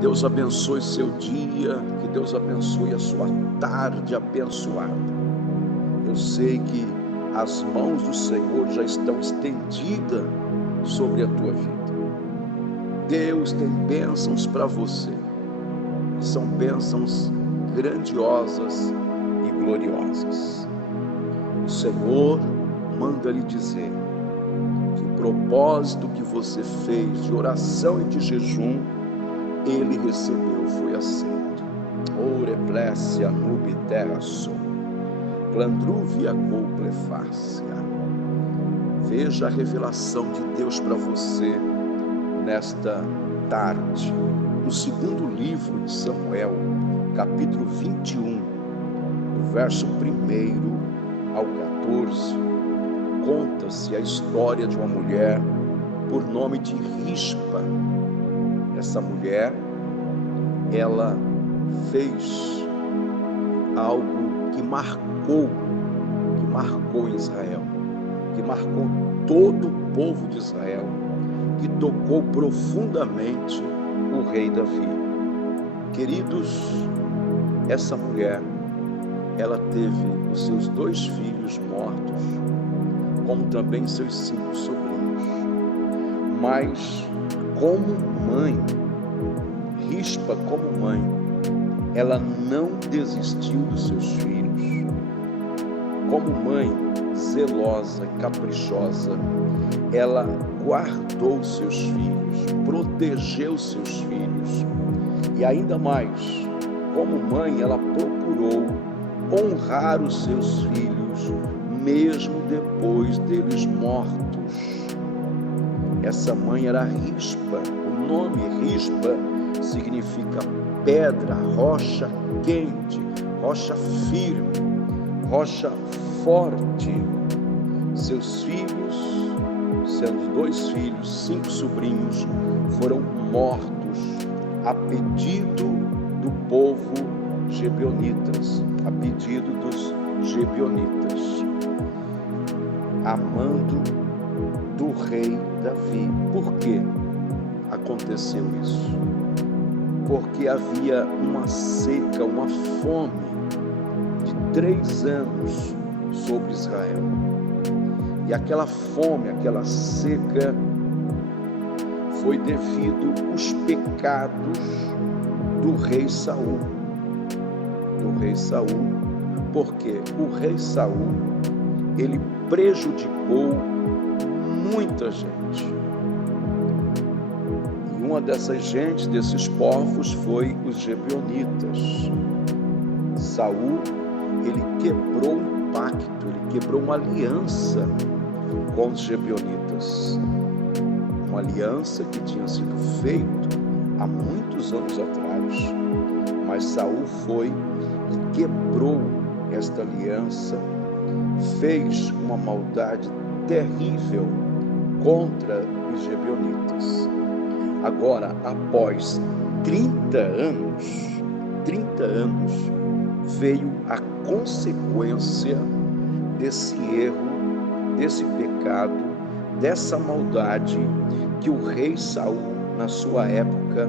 Deus abençoe seu dia, que Deus abençoe a sua tarde abençoada. Eu sei que as mãos do Senhor já estão estendidas sobre a tua vida. Deus tem bênçãos para você, e são bênçãos grandiosas e gloriosas. O Senhor manda lhe dizer que o propósito que você fez de oração e de jejum, Ele recebeu, foi aceito. Ore plecia nubi terra sum, clandruvia coplefácia. Veja a revelação de Deus para você nesta tarde, no segundo livro de Samuel, capítulo 21, do verso 1 ao 14, conta-se a história de uma mulher por nome de Rispa. Essa mulher, ela fez algo que marcou Israel, que marcou todo o povo de Israel, que tocou profundamente o rei Davi. Queridos, essa mulher, ela teve os seus 2 filhos mortos, como também seus 5 sobrinhos. Mas, como mãe, Rispa como mãe, ela não desistiu dos seus filhos. Como mãe zelosa, caprichosa, ela guardou seus filhos, protegeu seus filhos, e ainda mais, como mãe, ela procurou honrar os seus filhos, mesmo depois deles mortos. Essa mãe era Rispa. O nome Rispa significa pedra, rocha quente, rocha firme, rocha forte. Seus filhos, sendo 2 filhos, 5 sobrinhos, foram mortos a pedido do povo gibeonitas, a pedido dos gibeonitas, a mando do rei Davi. Por que aconteceu isso? Porque havia uma seca, uma fome de 3 anos sobre Israel. E aquela fome, aquela seca, foi devido aos pecados do rei Saul. Porque o rei Saul, ele prejudicou muita gente. E uma dessas gentes, desses povos, foi os gibeonitas. Saul, ele quebrou um pacto, ele quebrou uma aliança com os gibeonitas. Uma aliança que tinha sido feita há muitos anos atrás. Mas Saul foi e quebrou esta aliança, fez uma maldade terrível contra os gibeonitas. Agora, após 30 anos, veio a consequência desse erro, desse pecado, dessa maldade que o rei Saul, na sua época,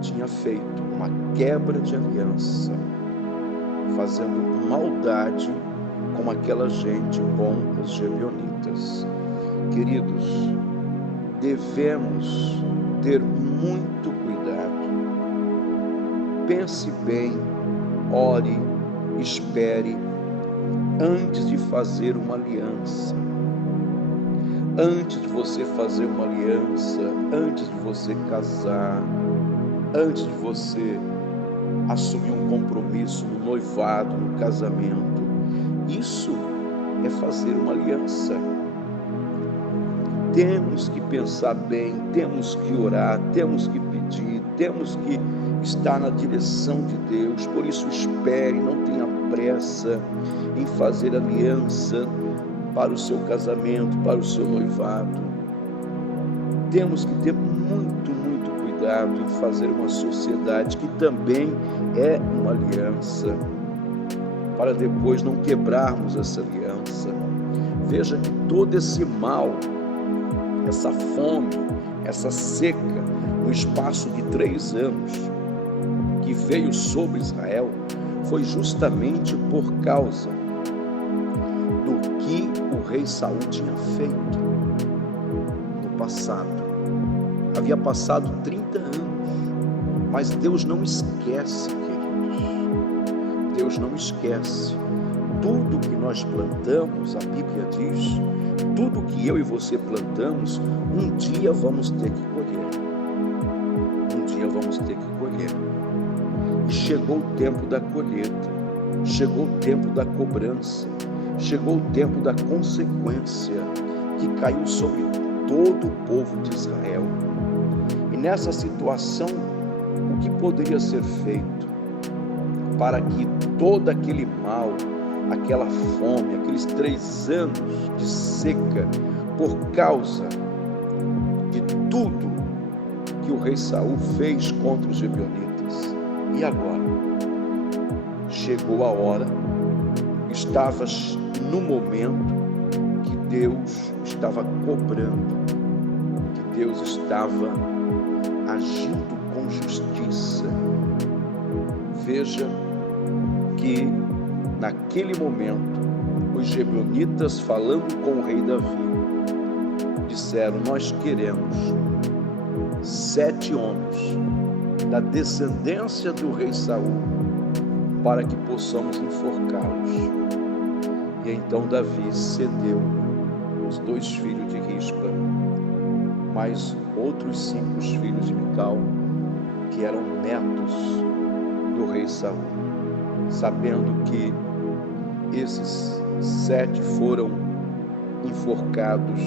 tinha feito, uma quebra de aliança, fazendo maldade com aquela gente, com os gibeonitas. Queridos, devemos ter muito cuidado. Pense bem, ore, espere, antes de fazer uma aliança. Antes de você fazer uma aliança, antes de você casar, antes de você assumir um compromisso no noivado, no casamento, isso é fazer uma aliança. Temos que pensar bem, temos que orar, temos que pedir, temos que estar na direção de Deus. Por isso, espere, não tenha pressa em fazer aliança para o seu casamento, para o seu noivado. Temos que ter muito cuidado em fazer uma sociedade que também é uma aliança, para depois não quebrarmos essa aliança. Veja que todo esse mal, essa fome, essa seca, no espaço de 3 anos, que veio sobre Israel, foi justamente por causa do que o rei Saul tinha feito no passado. Havia passado 30 anos, mas Deus não esquece, queridos. Deus não esquece. Tudo que nós plantamos, a Bíblia diz, tudo que eu e você plantamos, um dia vamos ter que colher. Um dia vamos ter que colher. E chegou o tempo da colheita, chegou o tempo da cobrança, chegou o tempo da consequência que caiu sobre todo o povo de Israel. E nessa situação, o que poderia ser feito para que todo aquele mal, aquela fome, aqueles 3 anos de seca, por causa de tudo que o rei Saul fez contra os gibeonitas? E agora? Chegou a hora, estavas no momento que Deus estava cobrando, que Deus estava agindo com justiça. Veja que naquele momento, os gibeonitas, falando com o rei Davi, disseram: nós queremos 7 homens da descendência do rei Saul, para que possamos enforcá-los. E então Davi cedeu os 2 filhos de Rispa, mais outros 5 filhos de Mical, que eram netos do rei Saul, sabendo que esses 7 foram enforcados,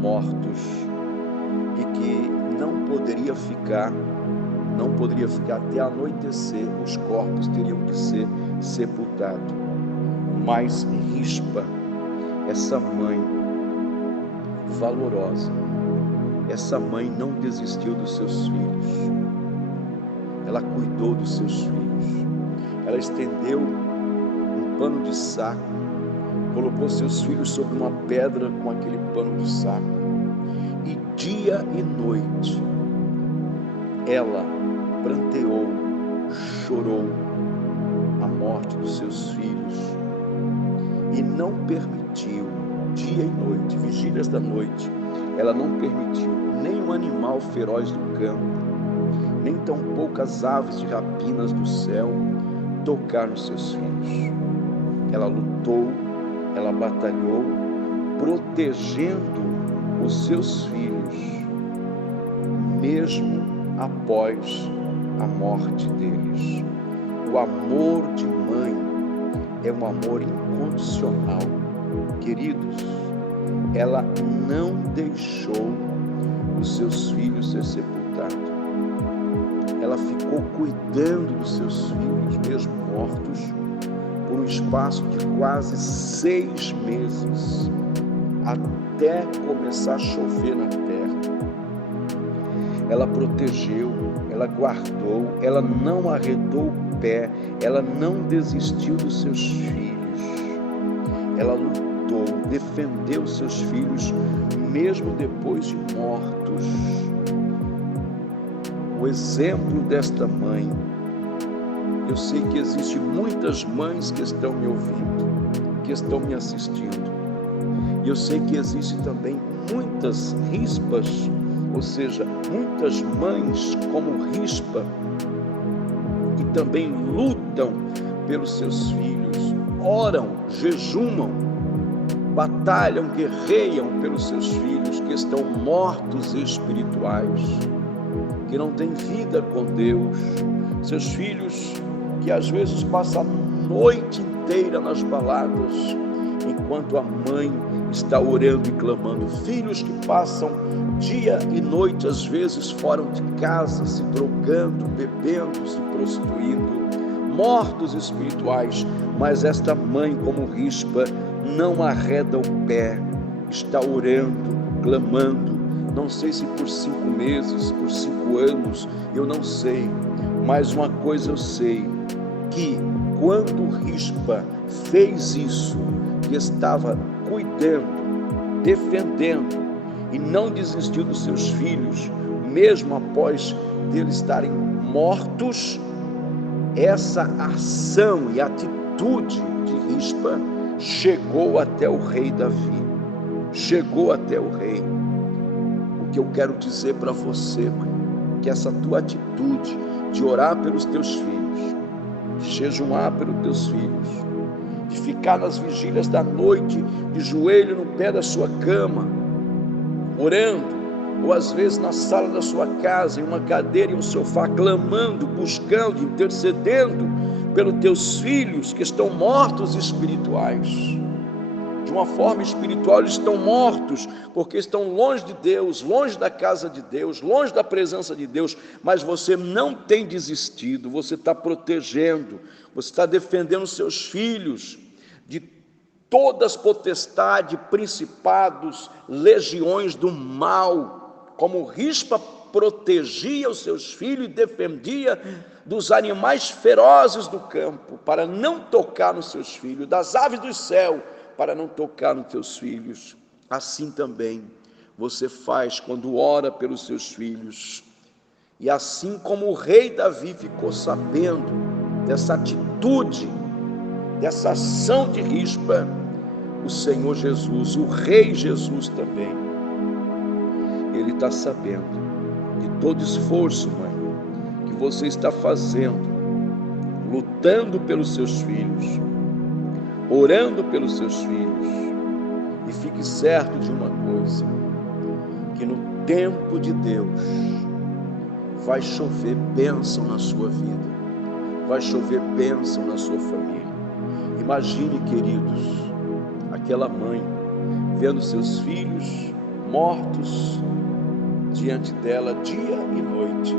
mortos, e que não poderia ficar até anoitecer, os corpos teriam que ser sepultados. Mas Rispa, essa mãe valorosa, essa mãe não desistiu dos seus filhos, ela cuidou dos seus filhos, ela estendeu um pano de saco, colocou seus filhos sobre uma pedra com aquele pano de saco, e dia e noite ela pranteou, chorou a morte dos seus filhos, e não permitiu, dia e noite, vigílias da noite, ela não permitiu nenhum animal feroz do campo, nem tão poucas aves de rapinas do céu tocar nos seus filhos. Ela lutou, ela batalhou, protegendo os seus filhos, mesmo após a morte deles. O amor de mãe é um amor incondicional. Queridos, ela não deixou os seus filhos ser sepultados. Ela ficou cuidando dos seus filhos, mesmo mortos, por um espaço de quase 6 meses, até começar a chover na terra. Ela protegeu, ela guardou, ela não arredou o pé, ela não desistiu dos seus filhos. Ela lutou, defendeu seus filhos, mesmo depois de mortos. O exemplo desta mãe, eu sei que existem muitas mães que estão me ouvindo, que estão me assistindo, e eu sei que existem também muitas Rispas, ou seja, muitas mães como Rispa, que também lutam pelos seus filhos, oram, jejumam, batalham, guerreiam pelos seus filhos que estão mortos espirituais, que não têm vida com Deus, seus filhos que às vezes passam a noite inteira nas baladas, enquanto a mãe está orando e clamando, filhos que passam dia e noite, às vezes fora de casa, se drogando, bebendo, se prostituindo, mortos espirituais, mas esta mãe, como Rispa, não arreda o pé, está orando, clamando, não sei se por 5 meses, por 5 anos, eu não sei, mas uma coisa eu sei, que quando Rispa fez isso, que estava cuidando, defendendo, e não desistiu dos seus filhos, mesmo após deles estarem mortos, essa ação e atitude de Rispa chegou até o rei Davi, chegou até o rei. O que eu quero dizer para você, mãe, que essa tua atitude de orar pelos teus filhos, de jejuar pelos teus filhos, de ficar nas vigílias da noite, de joelho no pé da sua cama, orando, ou às vezes na sala da sua casa, em uma cadeira e um sofá, clamando, buscando, intercedendo pelos teus filhos que estão mortos espirituais. De uma forma espiritual, eles estão mortos, porque estão longe de Deus, longe da casa de Deus, longe da presença de Deus, mas você não tem desistido, você está protegendo, você está defendendo seus filhos de todas as potestades, principados, legiões do mal, como Rispa protegia os seus filhos e defendia dos animais ferozes do campo, para não tocar nos seus filhos, das aves do céu, para não tocar nos teus filhos. Assim também você faz quando ora pelos seus filhos. E assim como o rei Davi ficou sabendo dessa atitude, dessa ação de Rispa, o Senhor Jesus, o rei Jesus também, ele está sabendo de todo esforço, mãe, que você está fazendo, lutando pelos seus filhos, orando pelos seus filhos. E fique certo de uma coisa, que no tempo de Deus vai chover bênção na sua vida, vai chover bênção na sua família. Imagine, queridos, aquela mãe vendo seus filhos mortos diante dela dia e noite,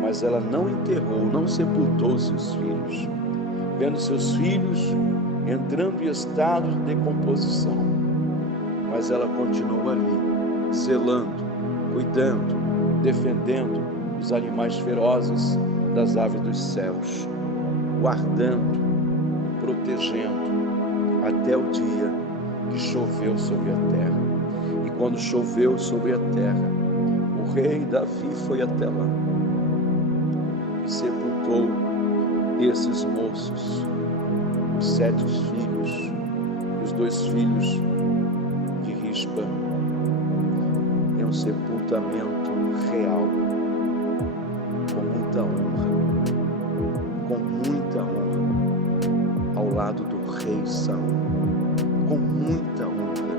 mas ela não enterrou, não sepultou seus filhos, vendo seus filhos entrando em estado de decomposição, mas ela continua ali, zelando, cuidando, defendendo os animais ferozes das aves dos céus, guardando, protegendo, até o dia que choveu sobre a terra. E quando choveu sobre a terra, o rei Davi foi até lá e sepultou esses moços, os 7 filhos e os 2 filhos de Rispa, em um sepultamento real, com muita honra, ao lado do rei Saul, com muita honra.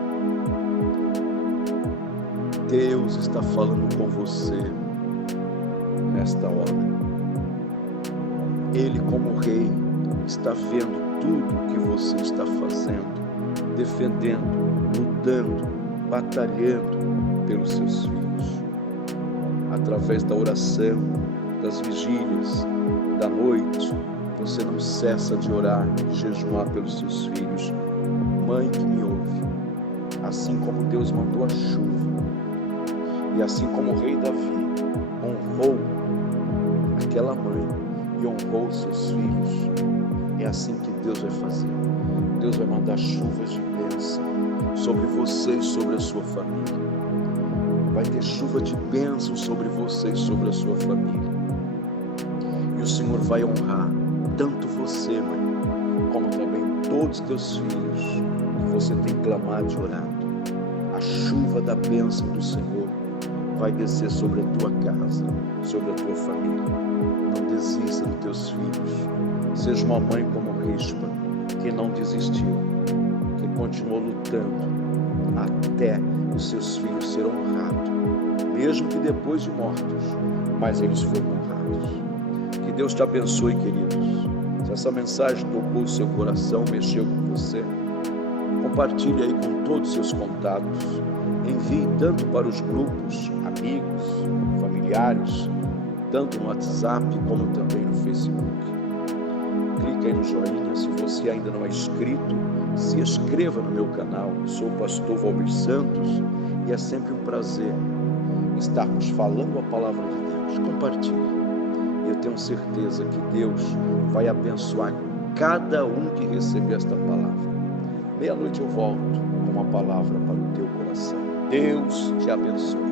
Deus está falando com você nesta hora. Ele, como rei, está vendo tudo que você está fazendo, defendendo, lutando, batalhando pelos seus filhos. Através da oração, das vigílias, da noite, você não cessa de orar, de jejuar pelos seus filhos. Mãe que me ouve, assim como Deus mandou a chuva, e assim como o rei Davi honrou aquela mãe e honrou os seus filhos, é assim que Deus vai fazer. Deus vai mandar chuvas de bênção sobre você e sobre a sua família. Vai ter chuva de bênção sobre você e sobre a sua família. E o Senhor vai honrar tanto você, mãe, como também todos os teus filhos que você tem clamado e orado. A chuva da bênção do Senhor vai descer sobre a tua casa, sobre a tua família. Não desista dos teus filhos. Seja uma mãe como Rispa, que não desistiu, que continuou lutando até os seus filhos serem honrados, mesmo que depois de mortos, mas eles foram honrados. Que Deus te abençoe, queridos. Se essa mensagem tocou o seu coração, mexeu com você, compartilhe aí com todos os seus contatos. Envie tanto para os grupos, amigos, familiares, tanto no WhatsApp como também no Facebook. Clique aí no joinha. Se você ainda não é inscrito, se inscreva no meu canal. Sou o pastor Valmir Santos e é sempre um prazer estarmos falando a palavra de Deus. Compartilhe. Eu tenho certeza que Deus vai abençoar cada um que receber esta palavra. Meia-noite eu volto com uma palavra para o teu coração. Deus te abençoe.